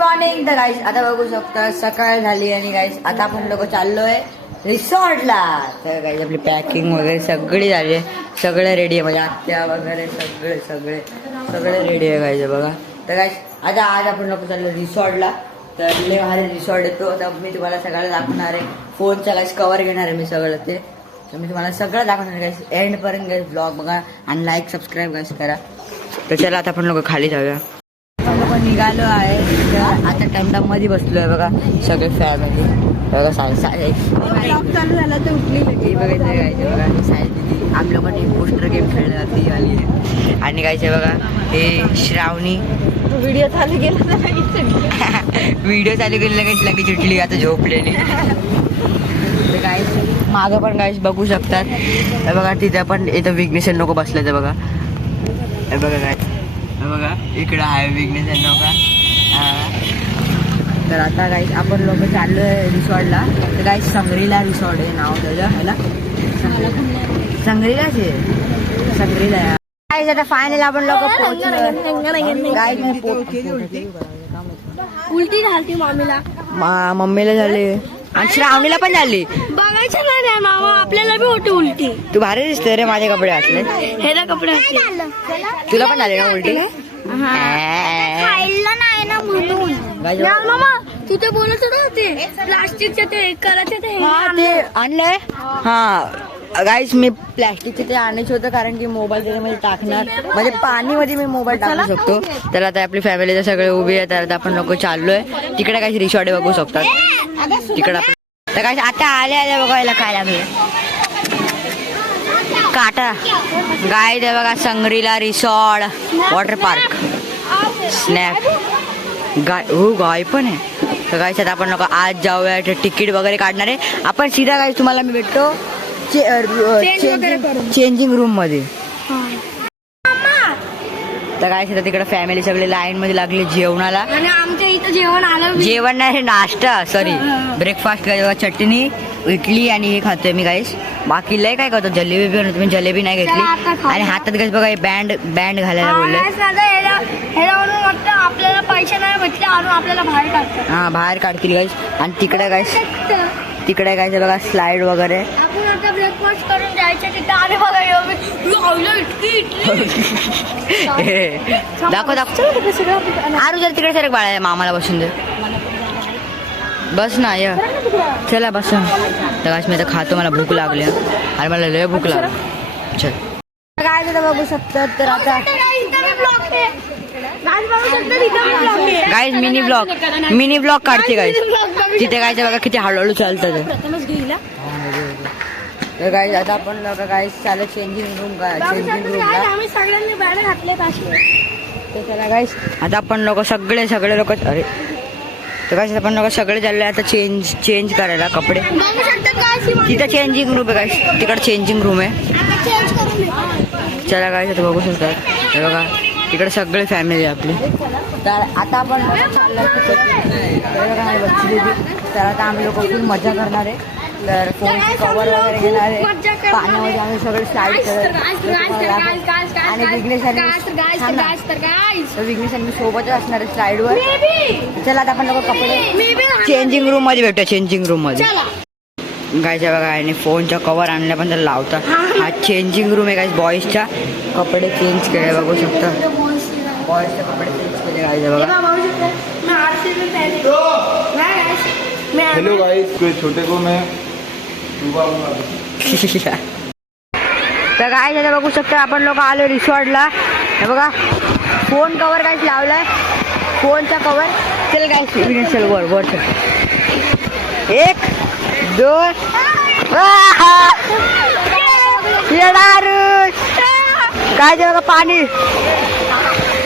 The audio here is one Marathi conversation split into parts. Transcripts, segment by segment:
मॉर्निंग. तर गाईस आता बघू शकता सकाळ झाली आणि गाईस आता आपण लोक चाललोय रिसॉर्टला. तर गाईस आपली पॅकिंग वगैरे सगळी झाली आहे, सगळे रेडी आहे, म्हणजे आत्या वगैरे सगळे सगळे सगळे रेडी आहे गाईस बघा. तर गाईस आता आज आपण लोक चाललो रिसॉर्टला. तर लय भारी रिसॉर्ट येतो. तर मी तुम्हाला सगळं दाखवणार आहे. फोनचा गाईस कवर घेणार आहे मी सगळं ते. तर मी तुम्हाला सगळं दाखवणार आहे गाईस. एंडपर्यंत गाईस ब्लॉग बघा आणि लाईक सबस्क्राईब गाईस करा. तर चला आता आपण लोक खाली जाऊया. लोक निघालो आहे. तर आता टमटम मध्ये बसलोय बघा सगळे फॅमिली बघा. चालू झाला तर उठली बघायचं गायचं बघा. दिदी आम्ही लोकांनी पोस्टर गेम खेळला ती आली. आणि गायचं बघा हे श्रावणी व्हिडिओ चालू केला व्हिडिओ चालू केली लगेच उठली आता झोपलेली. तर गाईस मागं पण गाईस बघू शकतात. बघा तिथं पण इथं विघ्नेशन लोक बसले ते बघा. बघा काय बघा इकडं आहे विघ्नेशन लोक. तर आता गाईस आपण लोक चाललोय रिसॉर्टला. तर गाईस संग्रीला रिसॉर्ट आहे नाव त्याचं. ह्याला संग्रीलाच आहे, संग्रीला. गाईस आता फायनल आपण लोक पोहोचलो. गाईस उलटी झाली मामीला, मम्मीला झाली आणि श्रावणीला पण झाली. बघायचं नाही रे मामा, आपल्याला बी होती उलटी. तू भारी दिसते रे. माझे कपडे असले हे ना कपडे तुला पण झाले ना उलटी. खायला नाही ना म्हणून मामा तू ते बोलत होता ते प्लास्टिकचे ते करायचे ते आणलंय. हा गाईस मी प्लॅस्टिकचे ते आणायचे होतं कारण की मोबाईल त्याच्यामध्ये टाकणार, म्हणजे पाणीमध्ये मी मोबाईल टाकू शकतो. तर आता आपली फॅमिली सगळे उभी आहे. तर आता आपण लोक चाललोय तिकडे काही रिसॉर्ट बघू शकतात तिकडे. तर काय आता आले बघायला काय लागले काटा गाय दे बघा. संग्रीला रिसॉर्ट वॉटर पार्क स्नॅप गाय. हो गाय पण आहे. तर गाय आता आपण लोक आज जाऊया. तिकीट वगैरे काढणार आहे आपण सीधा. गाय तुम्हाला मी भेटतो चेंजिंग रूम मध्ये. तर काय तिकडे फॅमिली सगळे लाईन मध्ये लागली जेवणाला. आणि आमच्या इथं जेवण आलं. जेवण नाही नाश्ता सॉरी ब्रेकफास्ट. चटणी इडली आणि हे खातोय मी गाईस. बाकी लय काय करतो जलेबी पण. तुम्ही जलेबी नाही घेतली. आणि हातात गाईस बघा बँड घालायला बोलले. आपल्याला पैसे नाही भेटले आणि आपल्याला बाहेर काढतात. हा बाहेर काढतील गाईस. आणि तिकडे गाईस तिकडे काय बघा स्लाइड वगैरे. आपण आता ब्रेकफास्ट करून जायचं तिथं. आणि बघा दाखव आरू जर तिकडे सर बाळा मामाला बसून दे. बस ना य चला बस. तर गाईस मी आता खातो, मला भूक लागली आणि मला लय भूक लागली. चल काय तिथं बघू शकतात. तर आता गाईस मिनी ब्लॉग काढते गाईस. तिथे गायचं बघा किती हळूहळू चालतं. तर गाईस आता आपण लोक गाईस चालू चेंजिंग रूमला. आम्ही सगळ्यांनी बॅनर घातले पाहिजे. तर चला गाईस आता आपण लोक सगळे लोक अरे. तर गाईस आपण लोक सगळे चालले आता चेंज करायला कपडे. तिथं चेंजिंग रूम आहे गाईस. तिकडे चेंजिंग रूम आहे. चला गाईस आता बघू शकतात. हे बघा तिकडे सगळे फॅमिली आपली. तर आता आपण चाललं. तर आता आम्ही लोक खूप मजा करणार आहे. तर फोन कवर वगैरे घेणार आहे. पाण्यामध्ये आम्ही सगळे स्लाईड करत आणि विघ्नेश सोबतच असणार आहे स्लाईडवर. चला आता आपण लोक कपडे चेंजिंग रूम मध्ये भेटूया. चेंजिंग रूम मध्ये गायच्या बघा. आणि फोनचा कवर आणल्या पण त्याला लावता. हा चेंजिंग रूम आहे गाईस. बॉईजच्या कपडे चेंज केले बघू शकता. बॉईजचे कपडे चेंज केले गायच्या बघा. हेलो गाइस, कोई छोटे को मैं तर काय झालं बघू शकता. आपण लोक आलो रिसॉर्टला. हे बघा फोन कवर काहीच लावलाय. फोनचा कवर. चल काय चल वर चल. 1 2 काय ते बघा पाणी.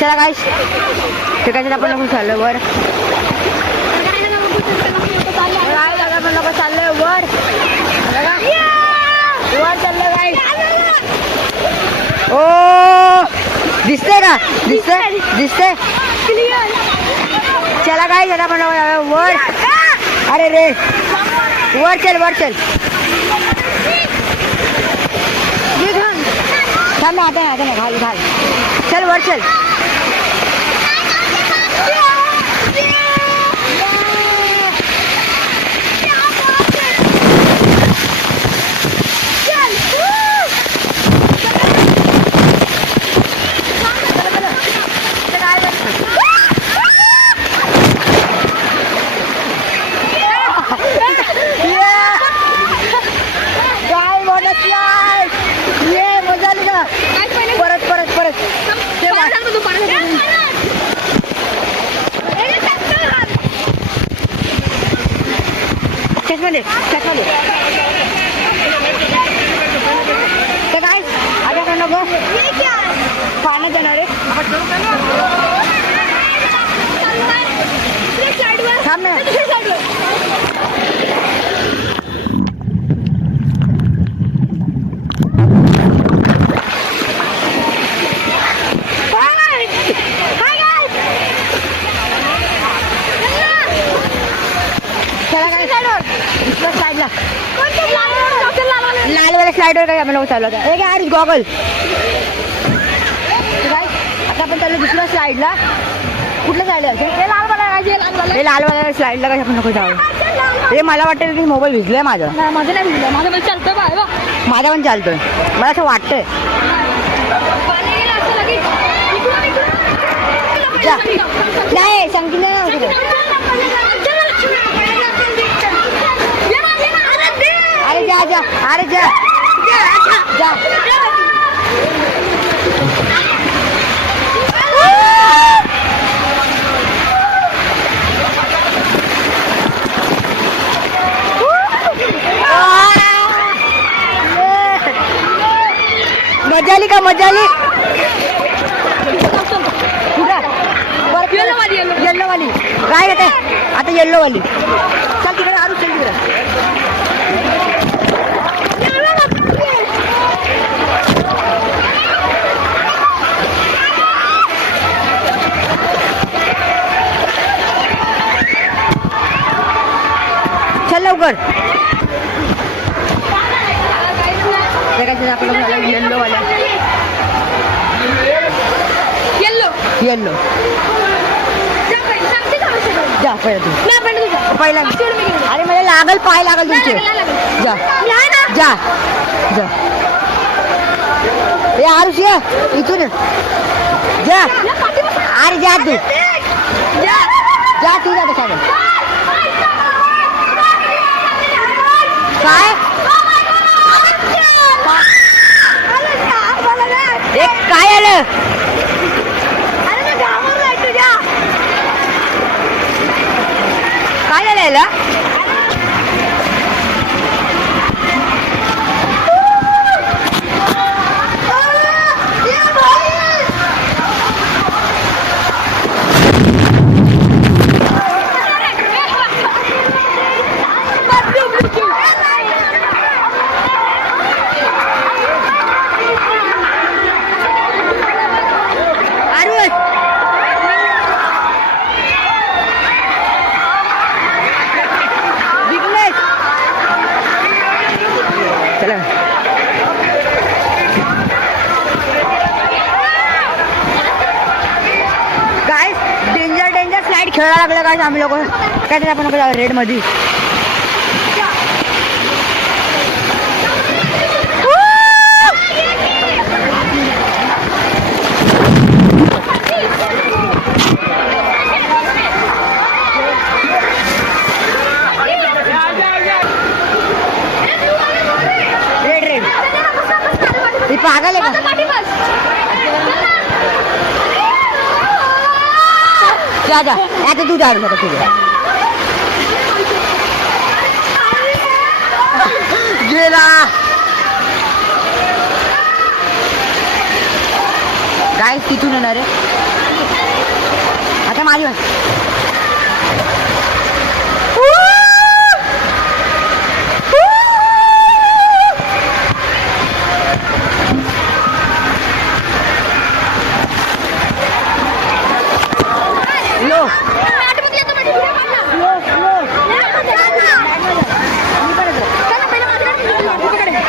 चला काय ते काय आपण लोक चाललो वर. आपण लोक चाललोय वर. वर चाललं काय. ओ दिसतंय का. दिसतंय चला काय झालं आपण वर. अरे रे वर चल थांब आता घाल चल वर चल. दे चष्मा दे. तर काय आता काय नको पाण्यात जाणार आहे. थांब ना. साईडला लालवाल्या स्लाइडवर काय आम्हाला चालू होता. हे काय गॉगल. आता आपण चालू दुसऱ्या स्लाइडला. कुठल्या साईडला हे लालवाल्या स्लाइडला काय आपण नको जाऊ. हे मला वाटतं की मोबाईल भिजलाय माझा. माझं नाही भिजलं, माझं मोबाईल चालतोय बाय. माझा पण चालतोय. मला असं वाटतंय. नाही सांगितलं नाही. अरे जा जा. अरे जा जा. मजा आली का? मजा आली. येल्लो वाली काय येते आता? येल्लो वाली. चल तिकडे आरू. चल तिकडे. चल लवकर. आपण येल्लो वाला. येल्लो जा पहिला. अरे मला लागल, पाय लागल तुमचे. जा जा जा. हे आरुष या इथून जा. अरे जा तू जा. तू जाते काय काय आलं? काय झालं याला? खेळायला लागलं काय आम्ही लोक. काय तरी आपण रेड मध्ये. रेड रेड ही पागल आहे का? जा जा. आता तू जा आता तुझ्या गेला. काय तिथून येणार आहे आता माझी.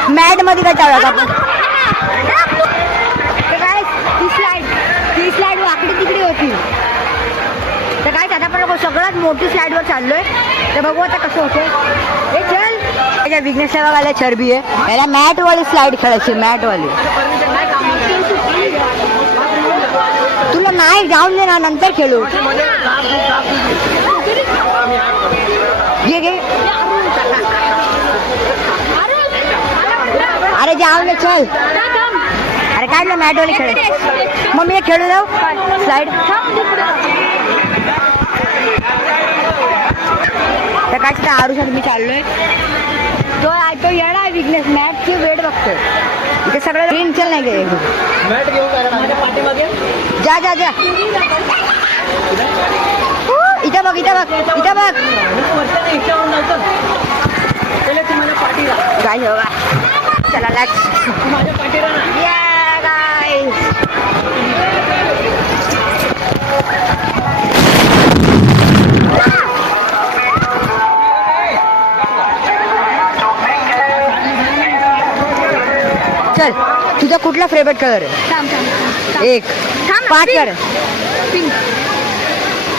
मॅट मध्ये काय टाळत आपण. काय ती स्लाइड वाकडी तिकडे होती. तर काय आता आपण सगळ्यात मोठी स्लाइडवर चाललोय. तर बघू आता कसं होतं. हे चल. त्याच्या विघ्नेश बघायला चरबी आहे. याला मॅट वाली स्लाइड खेळायची. मॅट वाली. तुला नाही जाऊन दे ना, नंतर खेळू. घे. अरे जाऊ दे चल. अरे काय मॅट वाली खेळ. मग मी खेळू जाऊ स्लाइड. तर काय तिथे आरुसाठी मी चाललोय तो येणार आहे विकनेस मॅटची वेट बघतोय इथे सगळं ग्रीन चल नाही गे मॅट घेऊ काय माझ्या पाठीमागे जा जा जा इथं बघ इथं बघ इथं बघ काय हो चला लेट्स माझ्या पाठीला या गाइस चल तुझा कुठला फेवरेट कलर आहे एक पाच कर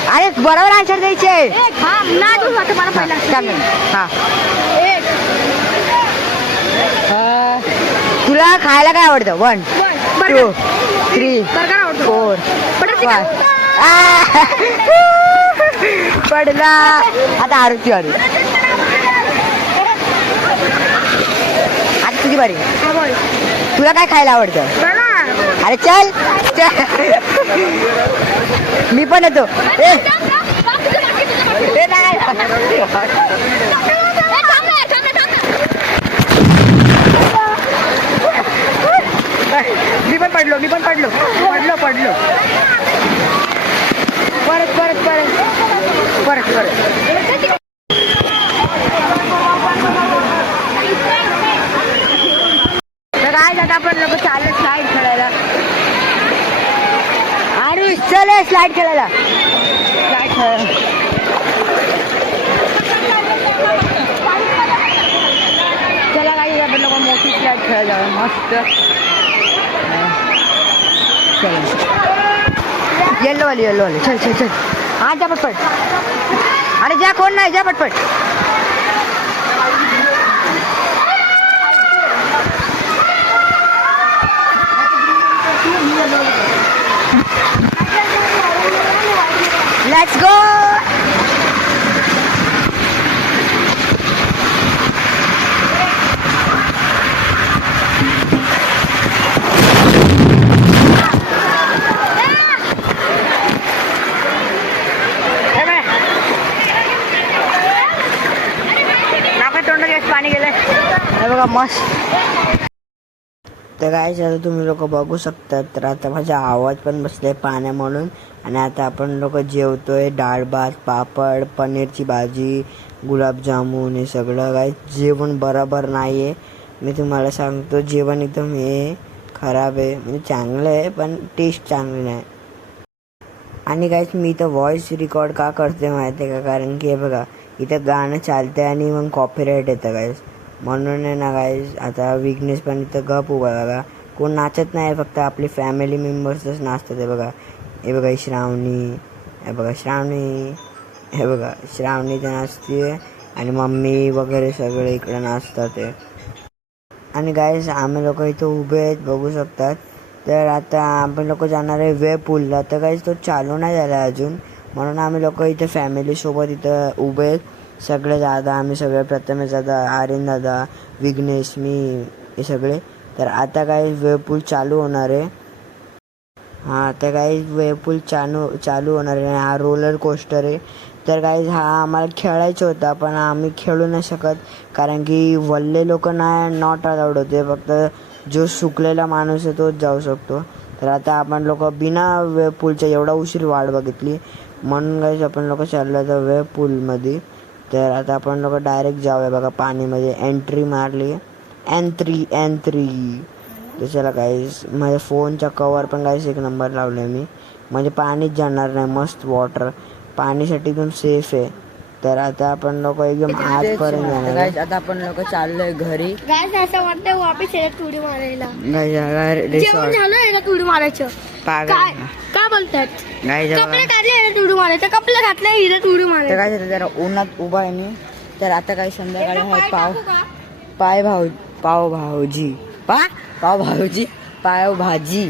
अरे बरोबर आन्सर द्यायचे तुला खायला काय आवडतं 1 2 3 4 पडला आता आरती आली आता तुझी बारी तुला काय खायला आवडतं अरे चल मी पण येतो मी पण पडलो परत तर काय आता आपण लोक चालले स्लाइड खेळायला अरे चल स्लाइड खेळायला चला काही आपण लोक मोठी स्लाइड खेळायला मस्त येल्लो वाली चल हा जा पटपट अरे जा कोण नाही जा पटपट लेट्स गो पाणी गेलंय हे बघा मस्त तर काय आता तुम्ही लोक बघू शकता तर आता माझा आवाज पण बसलाय पाण्या म्हणून आणि आता आपण लोक जेवतोय डाळ भात पापड पनीरची भाजी गुलाबजामुन हे सगळं काय जेवण बरोबर नाही आहे मी तुम्हाला सांगतो जेवण एकदम हे खराब आहे म्हणजे चांगलं आहे पण टेस्ट चांगली नाही आणि काहीच मी इथं व्हॉइस रेकॉर्ड का करते माहिती आहे का कारण की हे बघा इथं गाणं चालतंय आणि मग कॉपीराईट येतं गाईस म्हणून आहे ना गाईस आता विकनेस पण इथं गप उभा बघा कोण नाचत नाही फक्त आपली फॅमिली मेंबर्सच नाचतात हे बघा श्रावणी हे बघा श्रावणी तर नाचते आणि मम्मी वगैरे सगळे इकडे नाचतात ते आणि गाईस आम्ही लोक इथं उभे आहेत बघू शकतात तर आता आपण लोक जाणार आहे वे पूलला तर गाईस तो चालू नाही झाला अजून म्हणून आम्ही लोक इथं फॅमिलीसोबत इथं उभे आहेत सगळे दादा आम्ही सगळे प्रथमेश दादा आर्यन दादा विघ्नेश मी हे सगळे तर आता काही वेपूल चालू होणार आहे हां तर काही वेपूल चालू होणार आहे हा रोलर कोस्टर आहे तर काही हा आम्हाला खेळायचं होता पण आम्ही खेळू नाही शकत कारण की वल्ले लोक नॉट अलाउड होते फक्त जो सुकलेला माणूस आहे तोच जाऊ शकतो तर आता आपण लोक बिना वेपूलच्या एवढा उशीर वाट बघितली म्हणून काही आपण लोक चाललो तर वेपूलमध्ये तर आता आपण लोक डायरेक्ट जाऊया बघा पाणीमध्ये एंट्री मारली एन3 त्याच्याला काहीच माझ्या फोनचा कवर पण काहीच एक नंबर लावले मी म्हणजे पाणीच जाणार नाही मस्त वॉटर पाणीसाठी एकदम सेफ आहे तर आता आपण लोक एकदम आतपर्यंत जाणार आता आपण लोक चाललोय घरी असं वाटतं वापिस उडी मारायला रिसॉर्ट उडी मारायचं काय बोलतात कपडे काढले उडी मारायचं कपडे घातले हिरत उडी मारायचं काय झालं जरा उन्हात उभा आहे मी तर आता काही संध्याकाळी आहे पावभाजी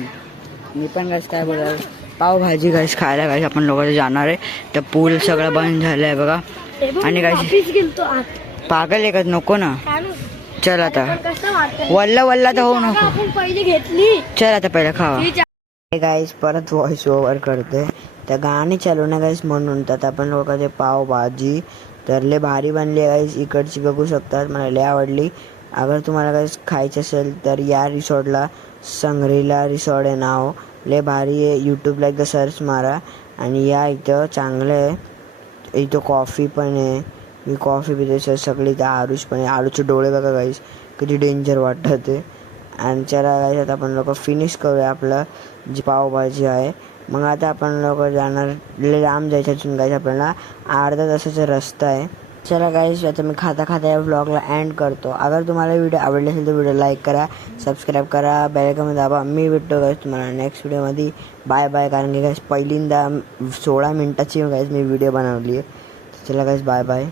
मी पण गाईस काय बोलाल पावभाजी गाईस खायला गाईस आपण लोक जाणार आहे तर पूल सगळं बंद झालंय बघा आणि गाईस पागल आहे का नको ना चल आता वल्ला तर होऊ नको पहिले घेतली चल आता पहिला खावा गाईस परत व्हॉइस ओव्हर करते तर गाणी चालू ना गाईस म्हणून. तर आपण लोकांचे पावभाजी तर लय भारी बनली आहे गाईस. इकडची बघू शकतात, मला लय आवडली. अगर तुम्हाला गाईस खायचं असेल तर या रिसॉर्टला, संग्रीला रिसॉर्ट आहे नाव, लय भारी आहे. यूट्यूबला एकदा सर्च मारा आणि या इथं चांगलं आहे. इथं कॉफी पण आहे, मी कॉफी पिते सगळी. त्या आरुष पण आहे. आरुषचे डोळे बघा गाईस किती डेंजर वाटतं ते. आणि चला गाईस आता आपण लोक फिनिश करूया आपलं जी पावभाजी आहे. मग आता आपण लोक जाणार, लय लांब जायचं असून गाईस आपल्याला अर्धा तासाचा रस्ता आहे. चला गाईस आता मी खाता खाता या व्लॉगला एंड करतो. अगर तुम्हाला व्हिडिओ आवडला असेल तर व्हिडिओ लाईक करा, सबस्क्राईब करा, बेल आयकॉन दाबा. मी भेटतो गाईस तुम्हाला नेक्स्ट व्हिडिओमध्ये. Bye bye. कारण की गाईस पहिल्यांदा 16 मिनिटाची गाईस मी व्हिडिओ बनवली आहे. चला गाईस बाय बाय.